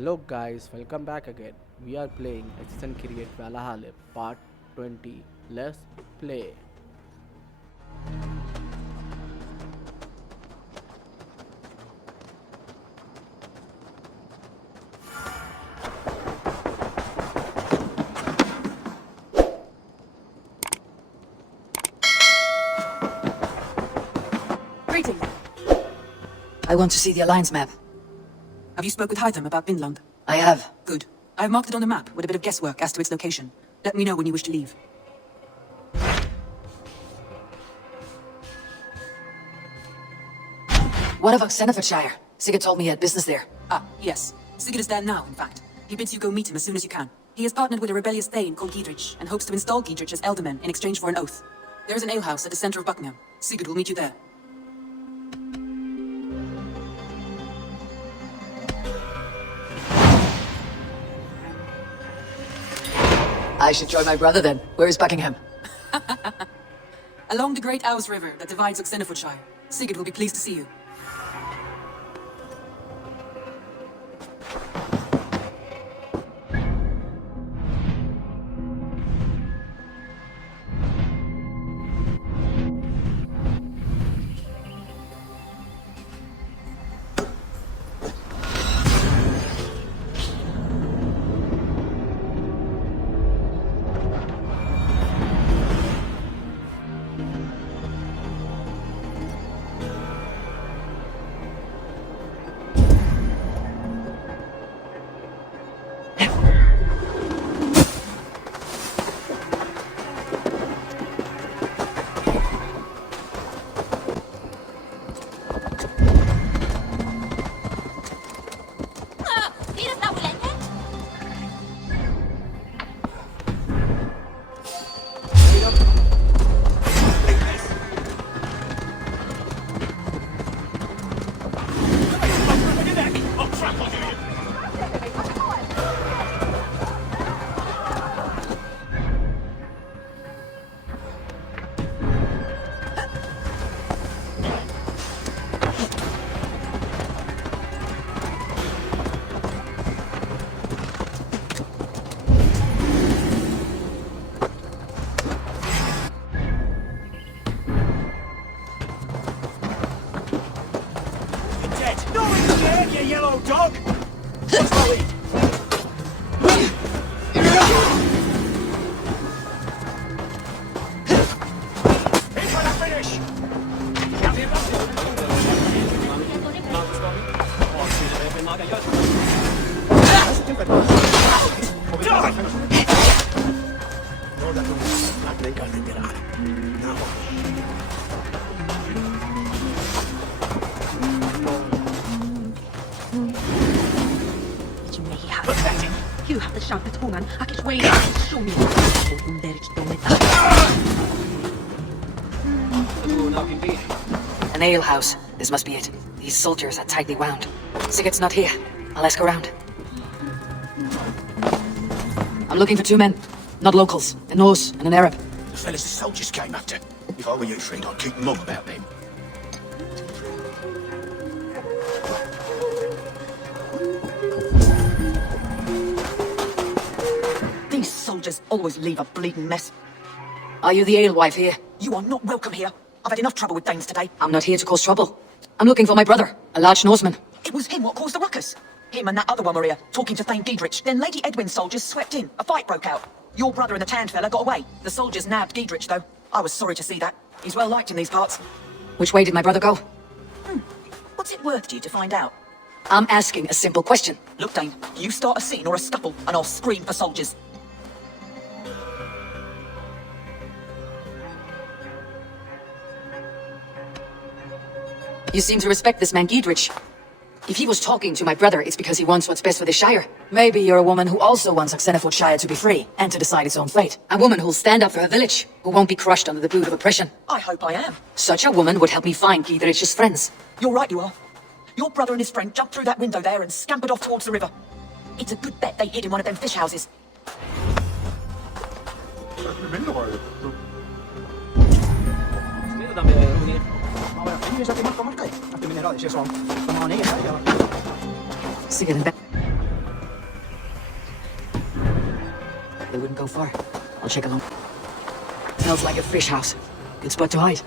Hello guys, welcome back again. We are playing CREED VALHALLA part 20. Let's play. Greetings. I want to see the Alliance map. Have you spoke with Hytham about Vinland? I have. Good. I have marked it on the map with a bit of guesswork as to its location. Let me know when you wish to leave. What of Oxenefordscire? Sigurd told me he had business there. Ah, yes. Sigurd is there now, in fact. He bids you go meet him as soon as you can. He has partnered with a rebellious thane called Giedrich, and hopes to install Giedrich as elderman in exchange for an oath. There is an alehouse at the center of Buckingham. Sigurd will meet you there. I should join my brother then. Where is Buckingham? Along the great Ouse River that divides Oxenefordscire. Sigurd will be pleased to see you. Dog! What's the lead? He's gonna finish! You have the sharpest woman. I can wait. Show me. An alehouse. This must be it. These soldiers are tightly wound. Sigurd's not here. I'll ask around. I'm looking for two men. Not locals. A Norse and an Arab. The fellas the soldiers came after. If I were you, friend, I'd keep mum about them. These soldiers always leave a bleeding mess. Are you the alewife here? You are not welcome here. I've had enough trouble with Danes today. I'm not here to cause trouble. I'm looking for my brother, a large Norseman. It was him what caused the ruckus. Him and that other one were here, talking to Thane Giedrich. Then Lady Eadwyn's soldiers swept in. A fight broke out. Your brother and the tanned fella got away. The soldiers nabbed Giedrich, though. I was sorry to see that. He's well liked in these parts. Which way did my brother go? What's it worth to you to find out? I'm asking a simple question. Look, Dane, you start a scene or a scuffle, and I'll scream for soldiers. You seem to respect this man Giedrich. If he was talking to my brother, it's because he wants what's best for the Shire. Maybe you're a woman who also wants Oxenefordscire to be free and to decide its own fate. A woman who'll stand up for her village, who won't be crushed under the boot of oppression. I hope I am. Such a woman would help me find Giedrich's friends. You're right, you are. Your brother and his friend jumped through that window there and scampered off towards the river. It's a good bet they hid in one of them fish houses. Sigurd and They wouldn't go far. I'll check along. Smells like a fish house. Good spot to hide.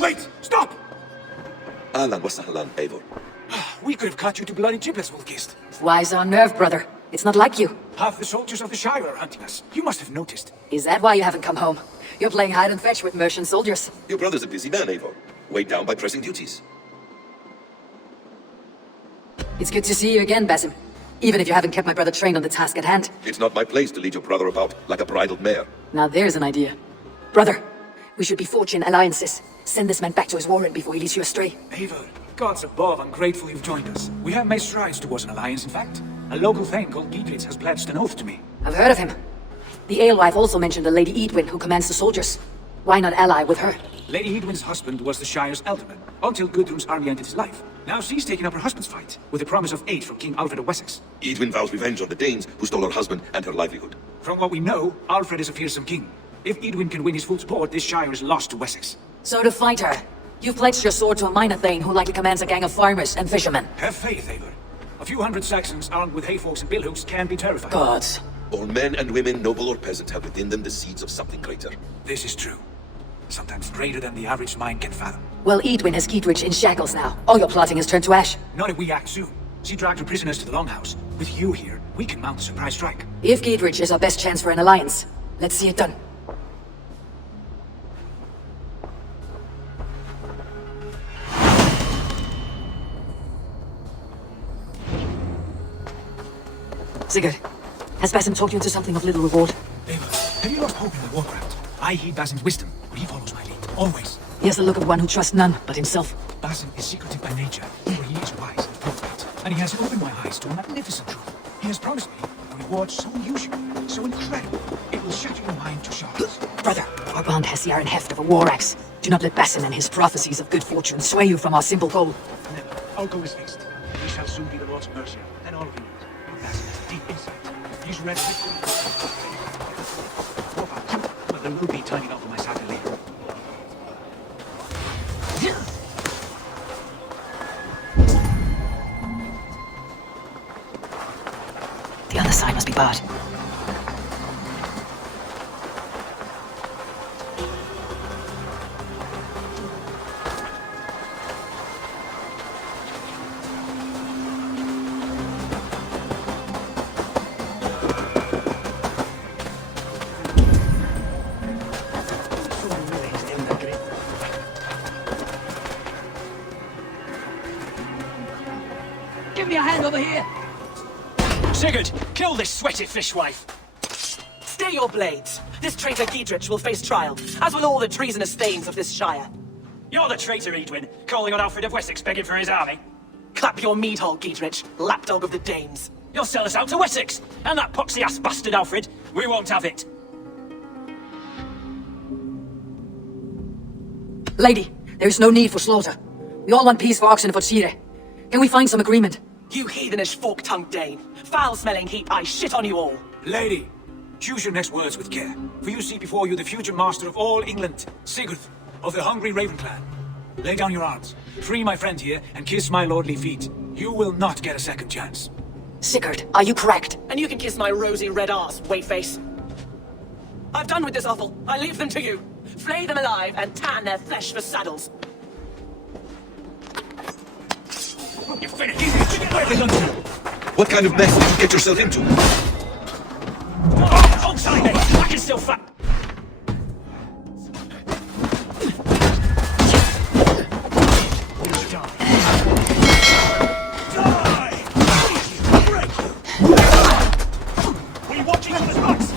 Wait! Stop! Ahlan wa sahlan, Eivor. We could have cut you to bloody giblets, Wolkist. Why's our nerve, brother? It's not like you. Half the soldiers of the Shire are hunting us. You must have noticed. Is that why you haven't come home? You're playing hide and fetch with merchant soldiers. Your brother's a busy man, Eivor. Weighed down by pressing duties. It's good to see you again, Basim. Even if you haven't kept my brother trained on the task at hand. It's not my place to lead your brother about like a bridled mare. Now there's an idea. Brother, we should be forging alliances. Send this man back to his warren before he leads you astray. Eivor, gods above, I'm grateful you've joined us. We have made strides towards an alliance, in fact. A local thane called Giedrich has pledged an oath to me. I've heard of him. The alewife also mentioned a Lady Eadwyn who commands the soldiers. Why not ally with her? Lady Eadwyn's husband was the Shire's alderman, until Gudrun's army ended his life. Now she's taking up her husband's fight, with the promise of aid from King Alfred of Wessex. Eadwyn vows revenge on the Danes who stole her husband and her livelihood. From what we know, Alfred is a fearsome king. If Eadwyn can win his full support, this Shire is lost to Wessex. So to fight her, you've pledged your sword to a minor thane who likely commands a gang of farmers and fishermen. Have faith, Eivor. A few hundred Saxons armed with hayforks and billhooks can be terrifying. Gods. All men and women, noble or peasant, have within them the seeds of something greater. This is true. Sometimes greater than the average mind can fathom. Well, Eadwyn has Giedrich in shackles now. All your plotting has turned to ash. Not if we act soon. She dragged her prisoners to the longhouse. With you here, we can mount a surprise strike. If Giedrich is our best chance for an alliance, let's see it done. Sigurd, has Basim talked you into something of little reward? Eivor, have you lost hope in the warcraft? I heed Basim's wisdom, but he follows my lead. Always. He has the look of one who trusts none but himself. Basim is secretive by nature, for he is wise and forthright. And he has opened my eyes to a magnificent truth. He has promised me a reward so unusual, so incredible, it will shatter your mind to shards. Brother, our bond has the iron heft of a war axe. Do not let Basim and his prophecies of good fortune sway you from our simple goal. Never. Our goal is fixed. We shall soon be the Lord's Mercia, and all of you. Basim has deep insight. He's ready. But there will be time enough for my saga later. The other side must be barred. Give me a hand over here! Sigurd, kill this sweaty fishwife! Stay your blades. This traitor Giedrich will face trial, as will all the treasonous thanes of this shire. You're the traitor, Eadwyn, calling on Alfred of Wessex begging for his army. Clap your mead hole, Giedrich, lapdog of the Danes. You'll sell us out to Wessex, and that poxy-ass bastard Alfred, we won't have it. Lady, there is no need for slaughter. We all want peace for Oxenefordscire. Can we find some agreement? You heathenish fork-tongued Dane. Foul-smelling heap, I shit on you all. Lady, choose your next words with care, for you see before you the future master of all England, Sigurd, of the hungry Raven clan. Lay down your arms, free my friend here, and kiss my lordly feet. You will not get a second chance. Sigurd, are you correct? And you can kiss my rosy red arse, waitface. I've done with this offal. I leave them to you. Flay them alive and tan their flesh for saddles. You finished! What kind of mess did you get yourself into? Oh, sorry, mate! I can still fight! Were you watching on the spots?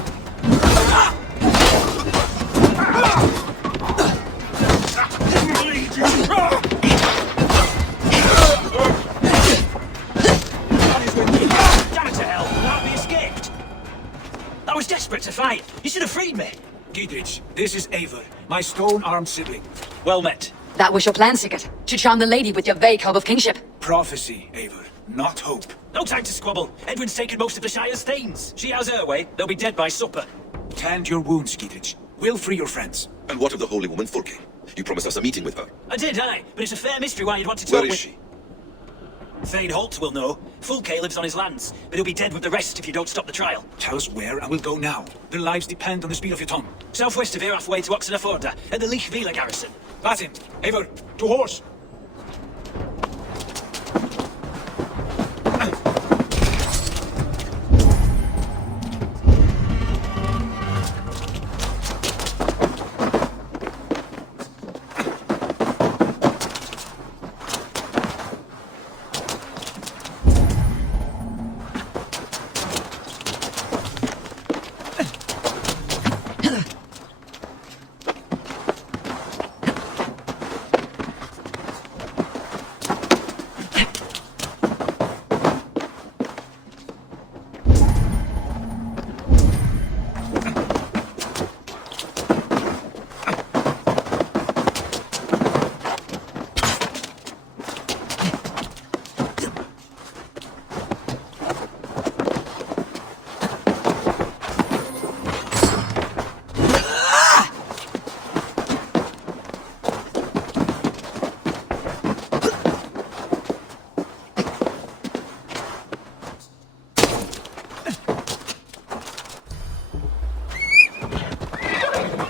I was desperate to fight. You should have freed me. Giedrich, this is Eivor, my stone-armed sibling. Well met. That was your plan, Sigurd. To charm the lady with your vague hope of kingship. Prophecy, Eivor, not hope. No time to squabble. Eadwyn's taken most of the Shire's thanes. She has her way. They'll be dead by supper. Tend your wounds, Giedrich. We'll free your friends. And what of the holy woman Fulke? You promised us a meeting with her. I did, aye, but it's a fair mystery why you'd want to talk Where with... is she? Thane Holt will know. Fulke lives on his lands, but he'll be dead with the rest if you don't stop the trial. Tell us where and we'll go now. Their lives depend on the speed of your tongue. Southwest of here, halfway to Oxeneforda, at the leech garrison. That's him. Eivor, to horse.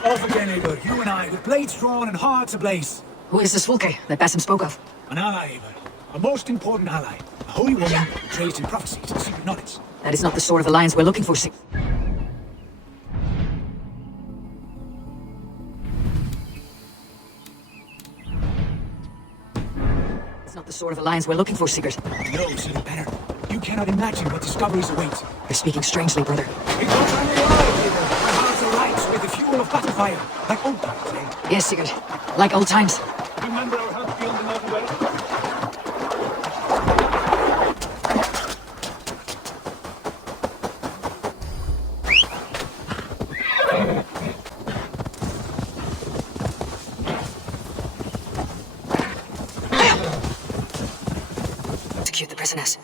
Off again, Eivor. You and I, with blades drawn and hearts ablaze. Who is this Fulke that Basim spoke of? An ally, Eivor. A most important ally. A holy woman raised in prophecies and secret knowledge. That is not the sort of alliance we're looking for, Sigurd. It's not the sort of alliance we're looking for, Sigurd. No, Sigurd, better. You cannot imagine what discoveries await. You're speaking strangely, brother. It's not only alive, Eivor. My hearts are light with the fuel of battle fire. Like old times, eh? Yes, Sigurd. Like old times. Remember our help beyond the Northern Way? Execute the prisoners.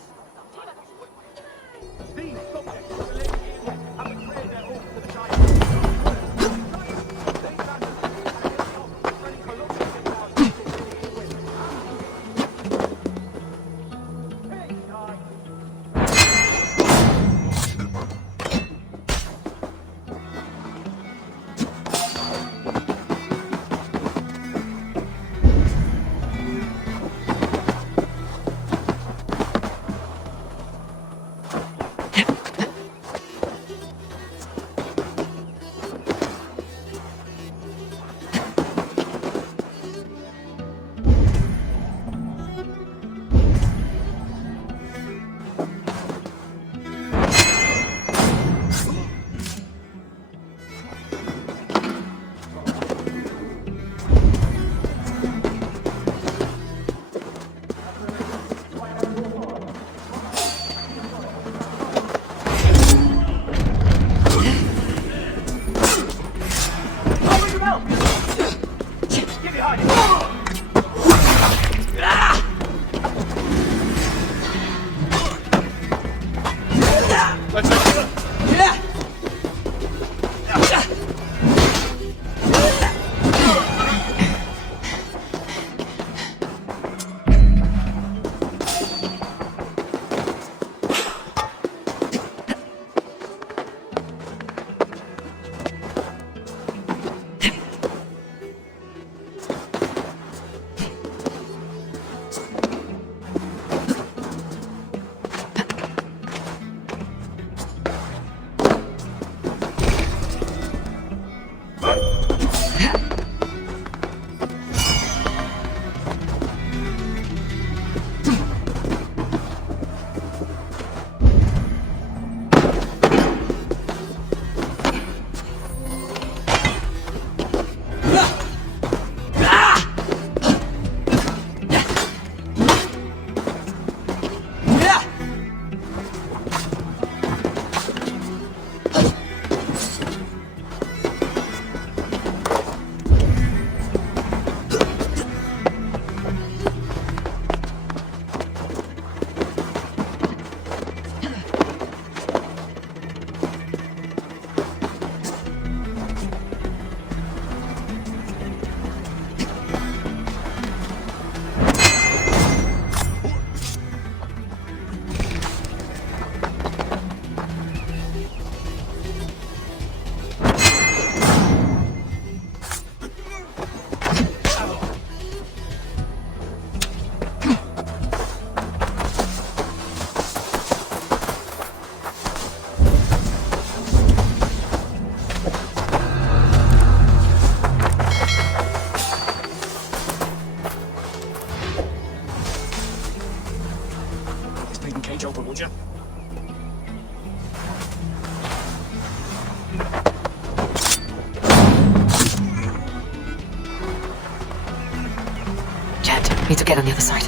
me to get on the other side.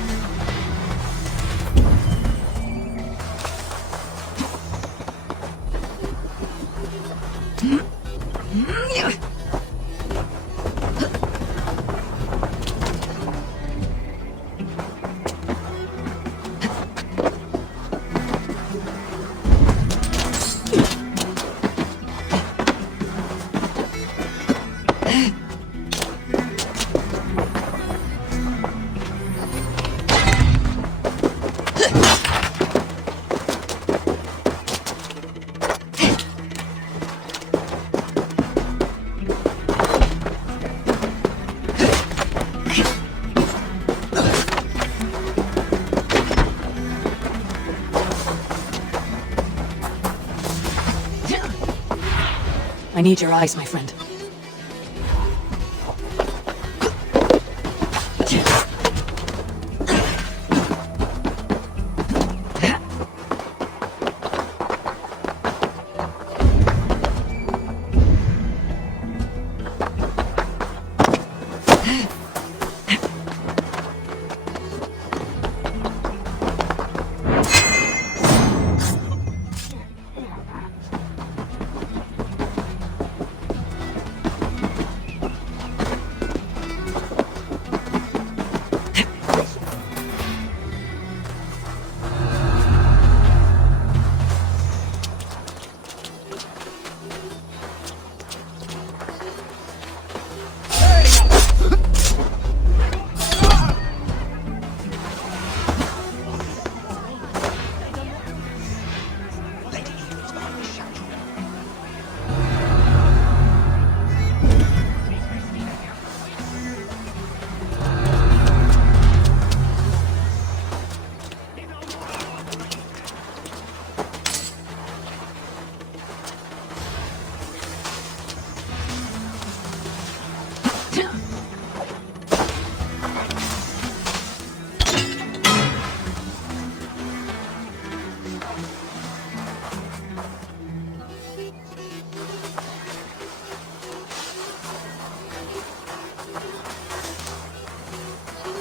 I need your eyes, my friend.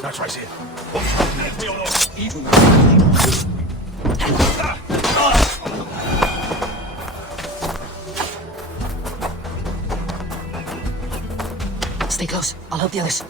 That's right here. Stay close. I'll help the others.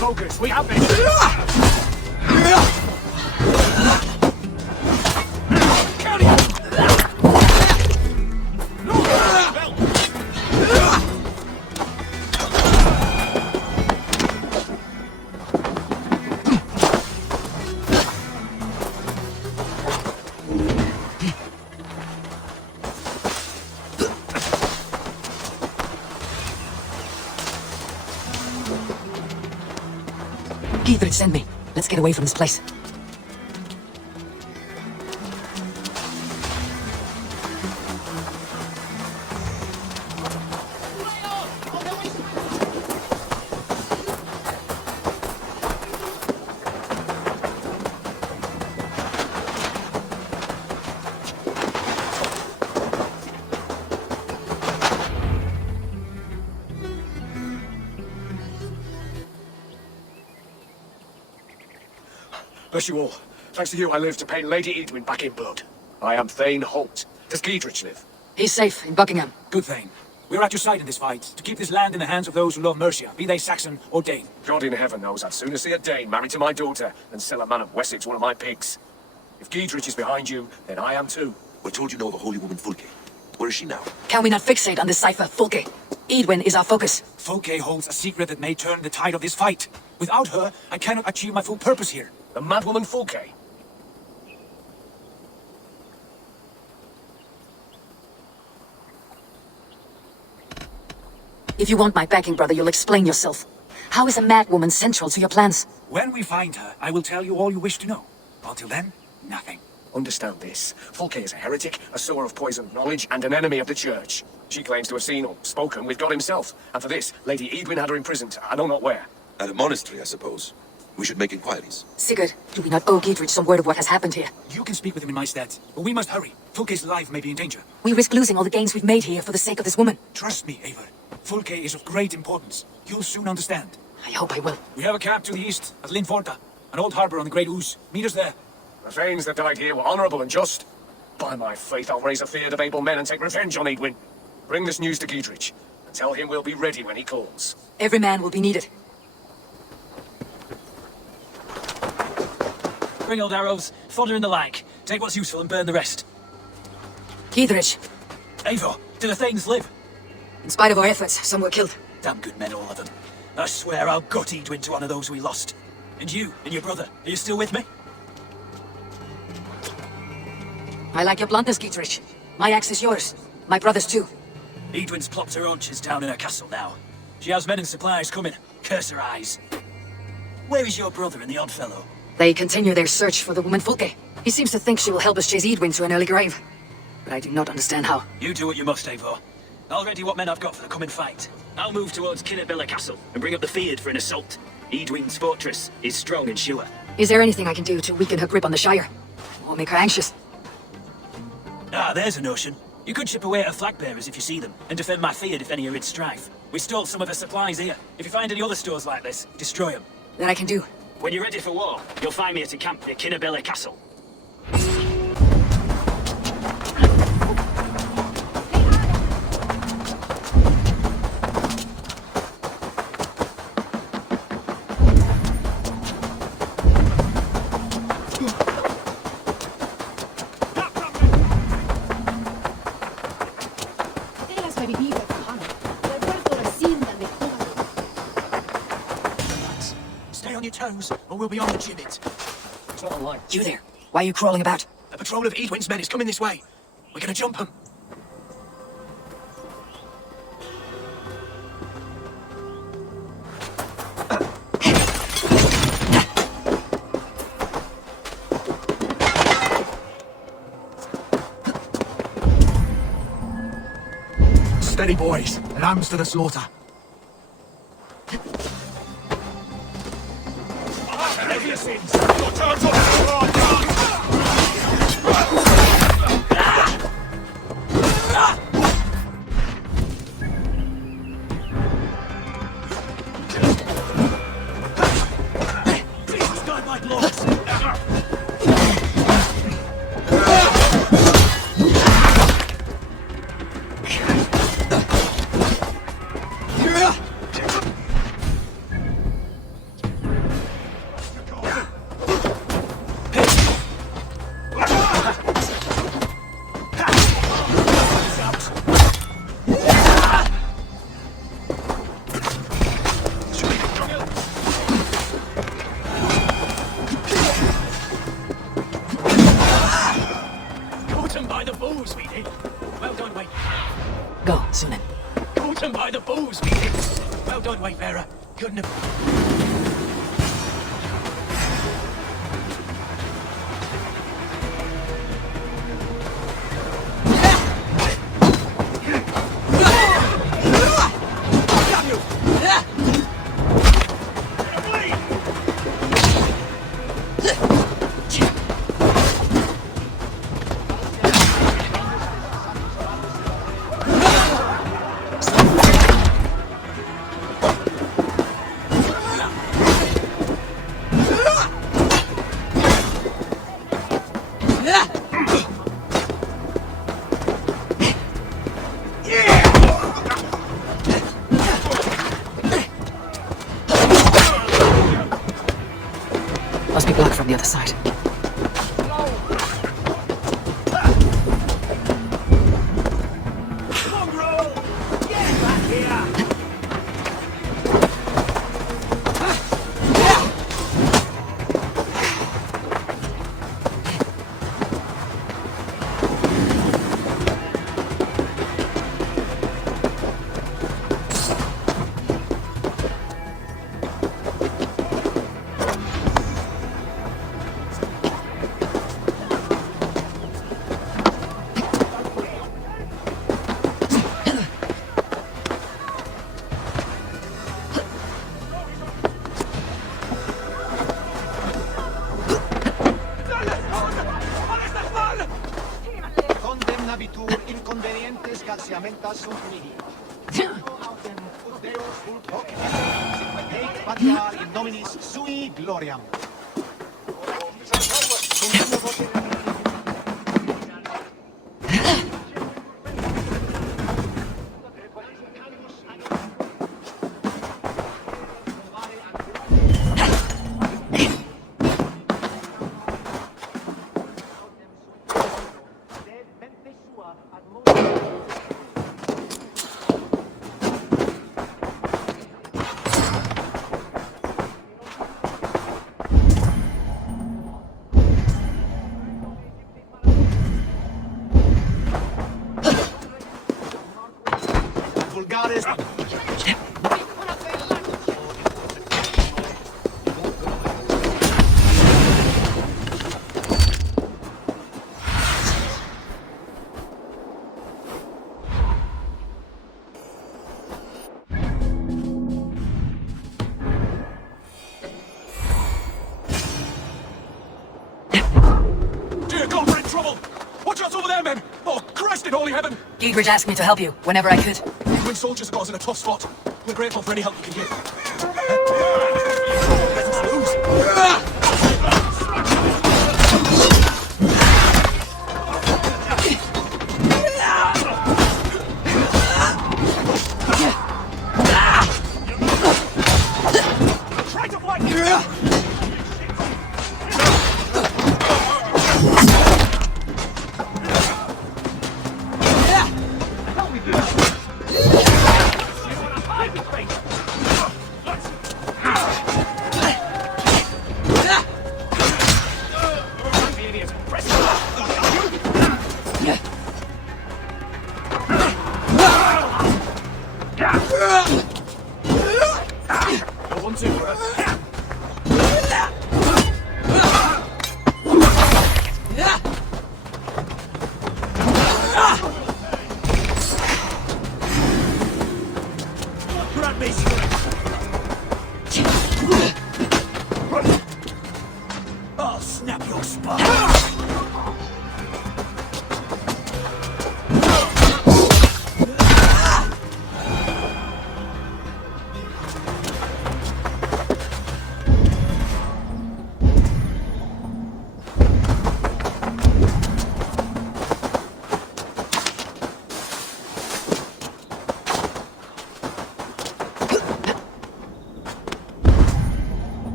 Focus, we have this! Eadwyn send me. Let's get away from this place. Bless you all. Thanks to you, I live to pay Lady Eadwyn back in blood. I am Thane Holt. Does Giedrich live? He's safe in Buckingham. Good thing. We're at your side in this fight, to keep this land in the hands of those who love Mercia, be they Saxon or Dane. God in heaven knows I'd sooner see a Dane married to my daughter than sell a man of Wessex one of my pigs. If Giedrich is behind you, then I am too. We're told you know the holy woman Fulke. Where is she now? Can we not fixate on this cipher, Fulke? Eadwyn is our focus. Fulke holds a secret that may turn the tide of this fight. Without her, I cannot achieve my full purpose here. The madwoman Fulke? If you want my backing, brother, you'll explain yourself. How is a madwoman central to your plans? When we find her, I will tell you all you wish to know. Until then, nothing. Understand this. Fulke is a heretic, a sower of poisoned knowledge, and an enemy of the church. She claims to have seen or spoken with God himself, and for this, Lady Eadwyn had her imprisoned, I know not where. At a monastery, I suppose. We should make inquiries. Sigurd, do we not owe Giedrich some word of what has happened here? You can speak with him in my stead, but we must hurry. Fulke's life may be in danger. We risk losing all the gains we've made here for the sake of this woman. Trust me, Eivor. Fulke is of great importance. You'll soon understand. I hope I will. We have a camp to the east, at Linforta, an old harbour on the Great Ouse. Meet us there. The thanes that died here were honourable and just. By my faith, I'll raise a fear of able men and take revenge on Eadwyn. Bring this news to Giedrich, and tell him we'll be ready when he calls. Every man will be needed. Bring old arrows, fodder and the like. Take what's useful and burn the rest. Giedrich, Eivor, do the things live? in spite of our efforts, some were killed. Damn good men, all of them. I swear I'll gut Eadwyn to honour those we lost. And you, and your brother, are you still with me? I like your bluntness, Giedrich. My axe is yours. My brother's too. Eadwyn's plopped her haunches down in her castle now. She has men and supplies coming. Curse her eyes. Where is your brother and the odd fellow? They continue their search for the woman Fulke. He seems to think she will help us chase Eadwyn to an early grave. But I do not understand how. You do what you must, Eivor. I'll ready what men I've got for the coming fight. I'll move towards Kinnabilla Castle and bring up the Field for an assault. Eadwyn's fortress is strong and sure. Is there anything I can do to weaken her grip on the Shire? Or make her anxious? Ah, there's a notion. You could chip away at her flag bearers if you see them, and defend my Field if any are in strife. We stole some of her supplies here. If you find any other stores like this, destroy them. That I can do. When you're ready for war, you'll find me at a camp near Kinnabilla Castle. Stay on your toes, or we'll be on the gibbet. It's not online. You there? Why are you crawling about? A patrol of Eadwyn's men is coming this way. We're gonna jump them. Steady, boys. Lambs to the slaughter. Go, Sunan. Caught him by the balls, we did. Well done, Wayfarer. Couldn't have... must be blocked from the other side. Condemnabitur inconvenientes calciamentas sunt mihi. Deus vult hoc heic patiar in nominis sui gloriam. Vulgaris. Dear God, we're in trouble! Watch out over there, men! Oh, Christ in holy heaven! Eadwyn asked me to help you whenever I could. When soldiers have got us in a tough spot, we're grateful for any help we can give. Try to fight! I'll snap your spine.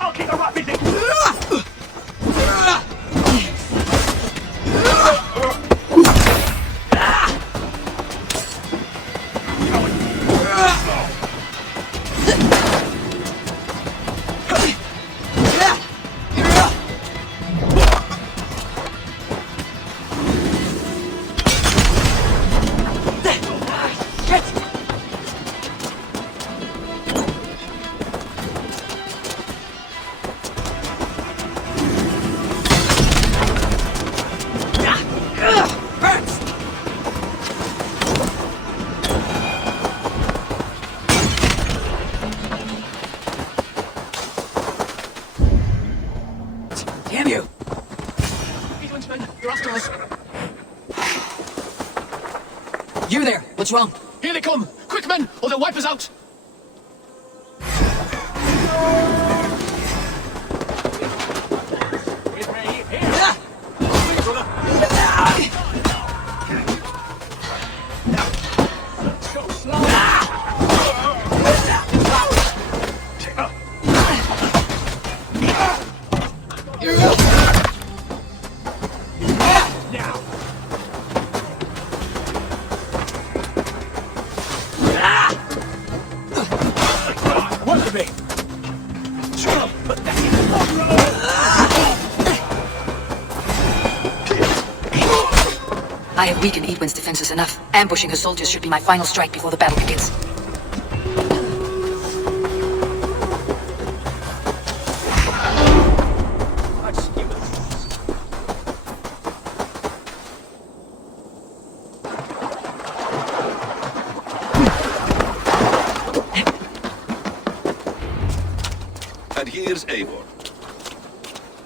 I'll keep the rat busy! You're after us. You there, what's wrong? Here they come! Quick, men, or they'll wipe us out! I have weakened Eadwyn's defenses enough. Ambushing her soldiers should be my final strike before the battle begins. And here's Eivor,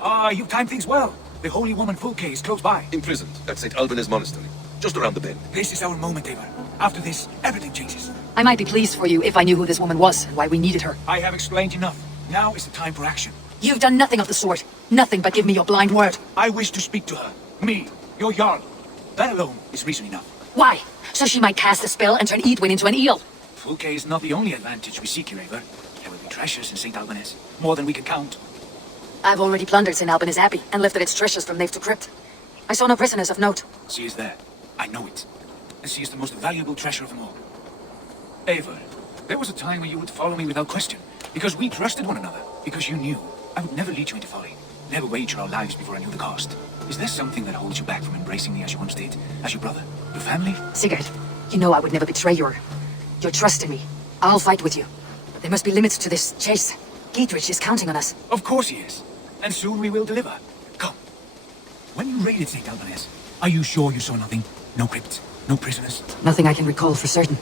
Ah, you timed things well. The holy woman Fulke is close by. imprisoned at St. Albin's Monastery, just around the bend. This is our moment, Eivor. After this, everything changes. I might be pleased for you if I knew who this woman was and why we needed her. I have explained enough. Now is the time for action. You've done nothing of the sort. Nothing but give me your blind word. I wish to speak to her. Me, your Jarl. That alone is reason enough. Why? So she might cast a spell and turn Eadwyn into an eel. Fulke is not the only advantage we seek here, Eivor. There will be treasures in St. Albin's. More than we can count. I've already plundered St. Albin's Abbey and lifted its treasures from nave to crypt. I saw no prisoners of note. She is there. I know it. And she is the most valuable treasure of them all. Eivor, there was a time when you would follow me without question. Because we trusted one another. Because you knew I would never lead you into folly. Never wager our lives before I knew the cost. Is there something that holds you back from embracing me as you once did? As your brother? Your family? Sigurd, you know I would never betray your trust in me. I'll fight with you. There must be limits to this chase. Geedrich is counting on us. Of course he is. And soon we will deliver. Come. When you raided St. Albin's, are you sure you saw nothing? No crypt? No prisoners? Nothing I can recall for certain.